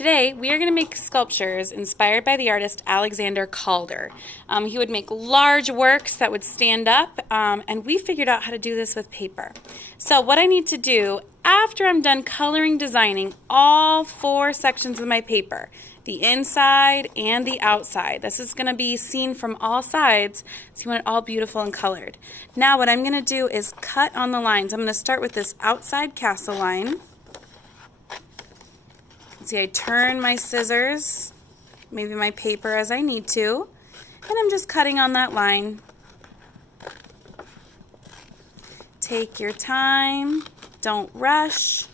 Today, we are going to make sculptures inspired by the artist Alexander Calder. He would make large works that would stand up, and we figured out how to do this with paper. So what I need to do, after I'm done coloring, designing all 4 sections of my paper, the inside and the outside. This is going to be seen from all sides, so you want it all beautiful and colored. Now what I'm going to do is cut on the lines. I'm going to start with this outside castle line. See, I turn my scissors, maybe my paper as I need to, and I'm just cutting on that line. Take your time, don't rush.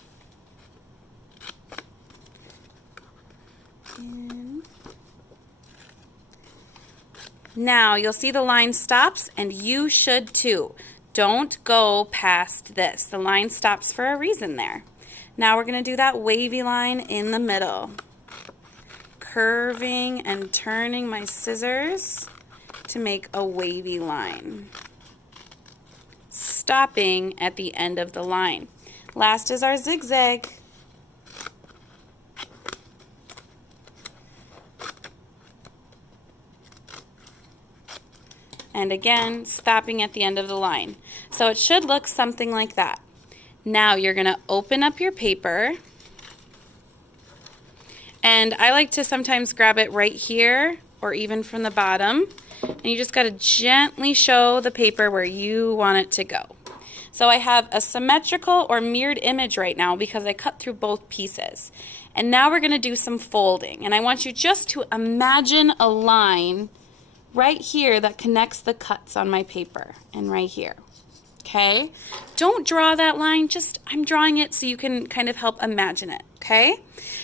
Now you'll see the line stops, and you should too. Don't go past this. The line stops for a reason there. Now we're going to do that wavy line in the middle. Curving and turning my scissors to make a wavy line. Stopping at the end of the line. Last is our zigzag. And again, stopping at the end of the line. So it should look something like that. Now you're going to open up your paper, and I like to sometimes grab it right here or even from the bottom, and you just got to gently show the paper where you want it to go. So I have a symmetrical or mirrored image right now because I cut through both pieces. And now we're going to do some folding, and I want you just to imagine a line right here that connects the cuts on my paper and right here. Okay? Don't draw that line, just I'm drawing it so you can kind of help imagine it, okay?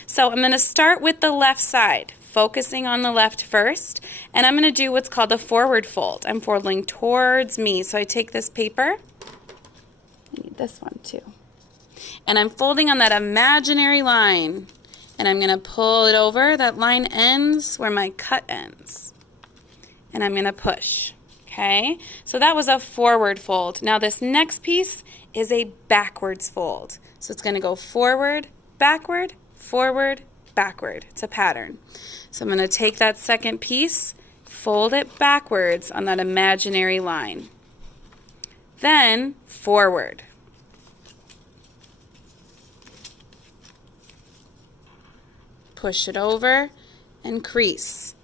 So I'm going to start with the left side, focusing on the left first, and I'm going to do what's called a forward fold. I'm folding towards me, so I take this paper, I need this one too, and I'm folding on that imaginary line, and I'm going to pull it over. That line ends where my cut ends, and I'm going to push. Okay, so that was a forward fold. Now this next piece is a backwards fold. So it's going to go forward, backward, forward, backward. It's a pattern. So I'm going to take that second piece, fold it backwards on that imaginary line. Then forward. Push it over and crease.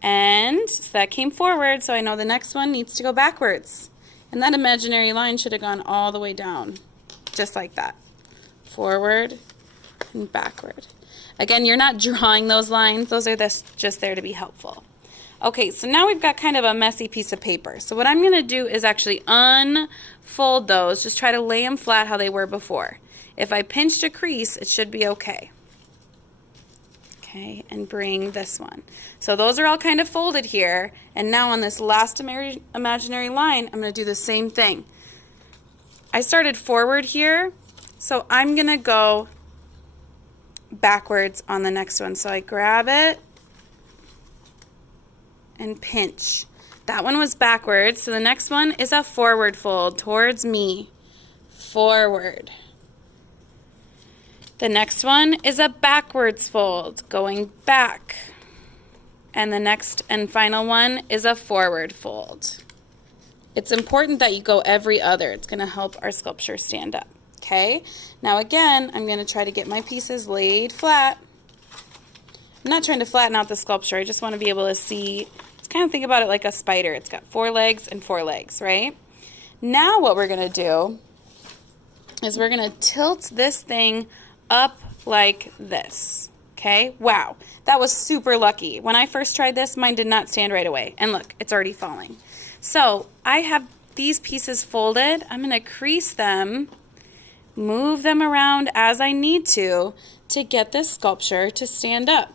And so that came forward, so I know the next one needs to go backwards. And that imaginary line should have gone all the way down, just like that. Forward and backward. Again, you're not drawing those lines. Those are just there to be helpful. Okay, so now we've got kind of a messy piece of paper. So what I'm going to do is actually unfold those. Just try to lay them flat how they were before. If I pinched a crease, it should be okay. Okay, and bring this one. So those are all kind of folded here, and now on this last imaginary line, I'm going to do the same thing. I started forward here, so I'm going to go backwards on the next one. So I grab it and pinch. That one was backwards, so the next one is a forward fold towards me. Forward. The next one is a backwards fold, going back. And the next and final one is a forward fold. It's important that you go every other. It's going to help our sculpture stand up. Okay? Now again, I'm going to try to get my pieces laid flat. I'm not trying to flatten out the sculpture. I just want to be able to see. Let's kind of think about it like a spider. It's got 4 legs and 4 legs, right? Now what we're going to do is we're going to tilt this thing up like this. Okay? Wow. That was super lucky. When I first tried this, mine did not stand right away. And look, it's already falling. So I have these pieces folded. I'm going to crease them, move them around as I need to get this sculpture to stand up.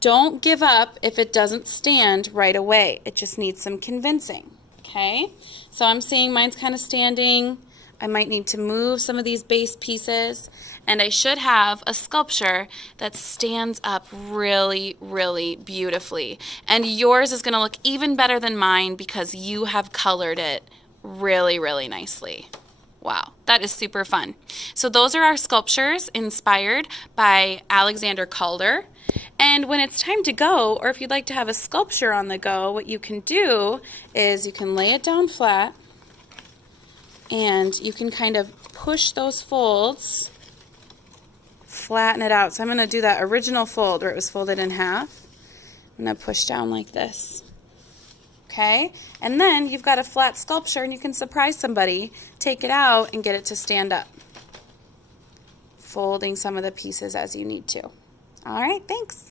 Don't give up if it doesn't stand right away. It just needs some convincing. Okay? So I'm seeing mine's kind of standing. I might need to move some of these base pieces, and I should have a sculpture that stands up really, really beautifully. And yours is going to look even better than mine because you have colored it really, really nicely. Wow, that is super fun. So those are our sculptures inspired by Alexander Calder. And when it's time to go, or if you'd like to have a sculpture on the go, what you can do is you can lay it down flat and you can kind of push those folds, flatten it out. So I'm going to do that original fold where it was folded in half. I'm going to push down like this. Okay, and then you've got a flat sculpture and you can surprise somebody, take it out and get it to stand up. Folding some of the pieces as you need to. All right, thanks.